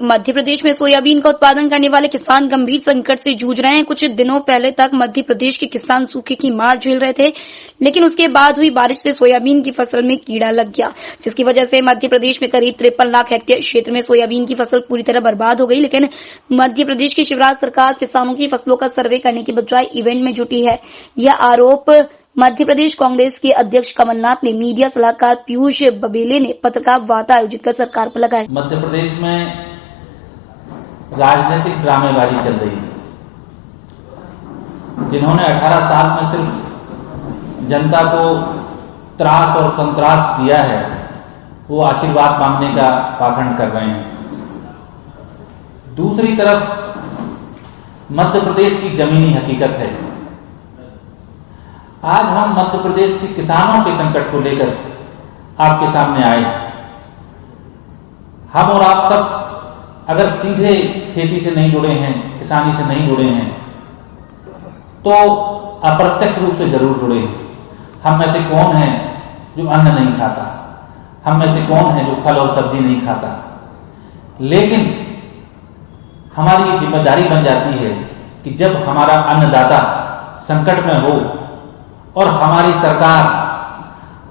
मध्य प्रदेश में सोयाबीन का उत्पादन करने वाले किसान गंभीर संकट से जूझ रहे हैं। कुछ दिनों पहले तक मध्य प्रदेश के किसान सूखे की मार झेल रहे थे, लेकिन उसके बाद हुई बारिश से सोयाबीन की फसल में कीड़ा लग गया, जिसकी वजह से मध्य प्रदेश में करीब 53 लाख हेक्टेयर क्षेत्र में सोयाबीन की फसल पूरी तरह बर्बाद हो गई। लेकिन मध्य प्रदेश की शिवराज सरकार किसानों की फसलों का सर्वे करने की बजाय इवेंट में जुटी है। यह आरोप मध्य प्रदेश कांग्रेस के अध्यक्ष कमलनाथ ने मीडिया सलाहकार पीयूष बबेले ने पत्रकार वार्ता आयोजित कर सरकार पर लगाया। मध्य प्रदेश में राजनीतिक ड्रामेबाजी चल रही है। जिन्होंने 18 साल में सिर्फ जनता को त्रास और संत्रास दिया है, वो आशीर्वाद मांगने का पाखंड कर रहे हैं। दूसरी तरफ मध्य प्रदेश की जमीनी हकीकत है। आज हम मध्य प्रदेश के किसानों के संकट को लेकर आपके सामने आए। हम और आप सब अगर सीधे खेती से नहीं जुड़े हैं, किसानी से नहीं जुड़े हैं, तो अप्रत्यक्ष रूप से जरूर जुड़े हैं। हम में से कौन है जो अन्न नहीं खाता? हम में से कौन है जो फल और सब्जी नहीं खाता? लेकिन हमारी ये जिम्मेदारी बन जाती है कि जब हमारा अन्नदाता संकट में हो और हमारी सरकार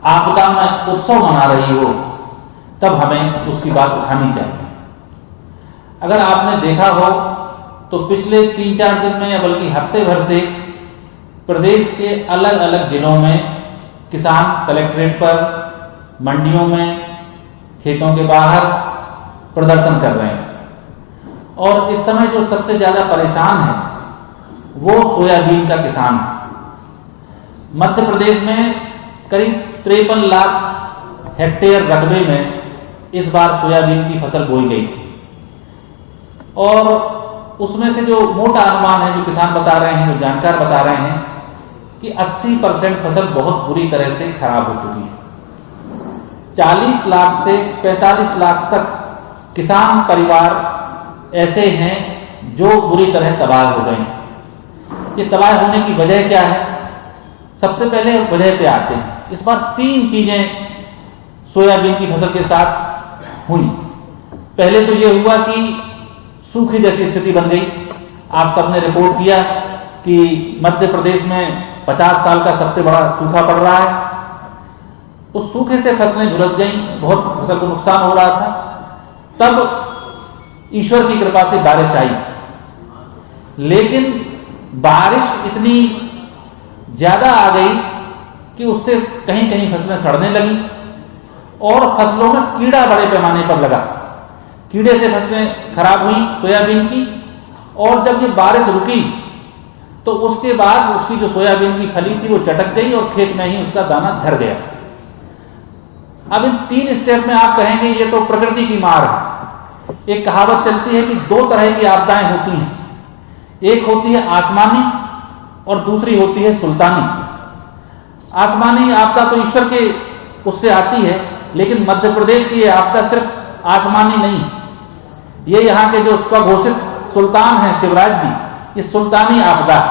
आपदा में उत्सव मना रही हो, तब हमें उसकी बात उठानी चाहिए। अगर आपने देखा हो तो पिछले 3-4 दिन में या बल्कि हफ्ते भर से प्रदेश के अलग अलग जिलों में किसान कलेक्ट्रेट पर, मंडियों में, खेतों के बाहर प्रदर्शन कर रहे हैं। और इस समय जो सबसे ज्यादा परेशान है वो सोयाबीन का किसान है। मध्य प्रदेश में करीब 53 लाख हेक्टेयर रकबे में इस बार सोयाबीन की फसल बोई गई थी, और उसमें से जो मोटा अनुमान है, जो किसान बता रहे हैं, जो जानकार बता रहे हैं कि 80% फसल बहुत बुरी तरह से खराब हो चुकी है। 40 लाख से 45 लाख तक किसान परिवार ऐसे हैं जो बुरी तरह तबाह हो गए। ये तबाह होने की वजह क्या है? सबसे पहले वजह पे आते हैं। इस बार 3 चीजें सोयाबीन की फसल के साथ हुई। पहले तो ये हुआ कि सूखे जैसी स्थिति बन गई। आप सबने रिपोर्ट किया कि मध्य प्रदेश में 50 साल का सबसे बड़ा सूखा पड़ रहा है। उस सूखे से फसलें झुलस गईं, बहुत फसल को नुकसान हो रहा था। तब ईश्वर की कृपा से बारिश आई, लेकिन बारिश इतनी ज्यादा आ गई कि उससे कहीं कहीं फसलें सड़ने लगी और फसलों में कीड़ा बड़े पैमाने पर लगा। कीड़े से फसलें खराब हुई सोयाबीन की। और जब ये बारिश रुकी तो उसके बाद उसकी जो सोयाबीन की फली थी वो चटक गई और खेत में ही उसका दाना झड़ गया। अब इन 3 स्टेप में आप कहेंगे ये तो प्रकृति की मार है। एक कहावत चलती है कि 2 तरह की आपदाएं होती हैं, एक होती है आसमानी और दूसरी होती है सुल्तानी। आसमानी आपदा तो ईश्वर के उससे आती है, लेकिन मध्य प्रदेश की ये आपदा सिर्फ आसमानी नहीं है। ये यहाँ के जो स्वघोषित सुल्तान हैं शिवराज जी, ये सुल्तानी आपदा है।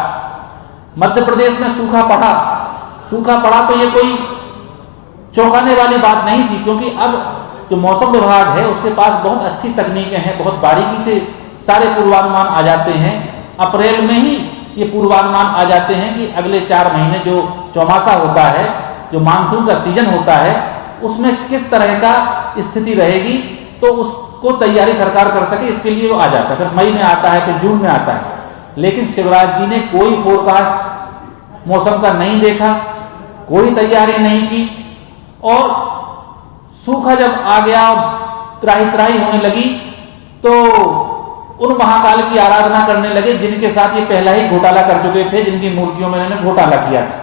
मध्य प्रदेश में सूखा पड़ा तो ये कोई चौंकाने वाली बात नहीं थी, क्योंकि अब जो मौसम विभाग है उसके पास बहुत अच्छी तकनीकें हैं, बहुत बारीकी से सारे पूर्वानुमान आ जाते हैं। अप्रैल में ही ये पूर्वानुमान आ जाते हैं कि अगले 4 महीने जो चौमासा होता है, जो मानसून का सीजन होता है, उसमें किस तरह का स्थिति रहेगी, तो उसको तैयारी सरकार कर सके, इसके लिए वो आ जाता है। फिर मई में आता है, फिर जून में आता है। लेकिन शिवराज जी ने कोई फोरकास्ट मौसम का नहीं देखा, कोई तैयारी नहीं की, और सूखा जब आ गया और त्राही होने लगी तो उन महाकाल की आराधना करने लगे जिनके साथ ये पहला ही घोटाला कर चुके थे, जिनकी मूर्तियों में इन्होंने घोटाला किया था।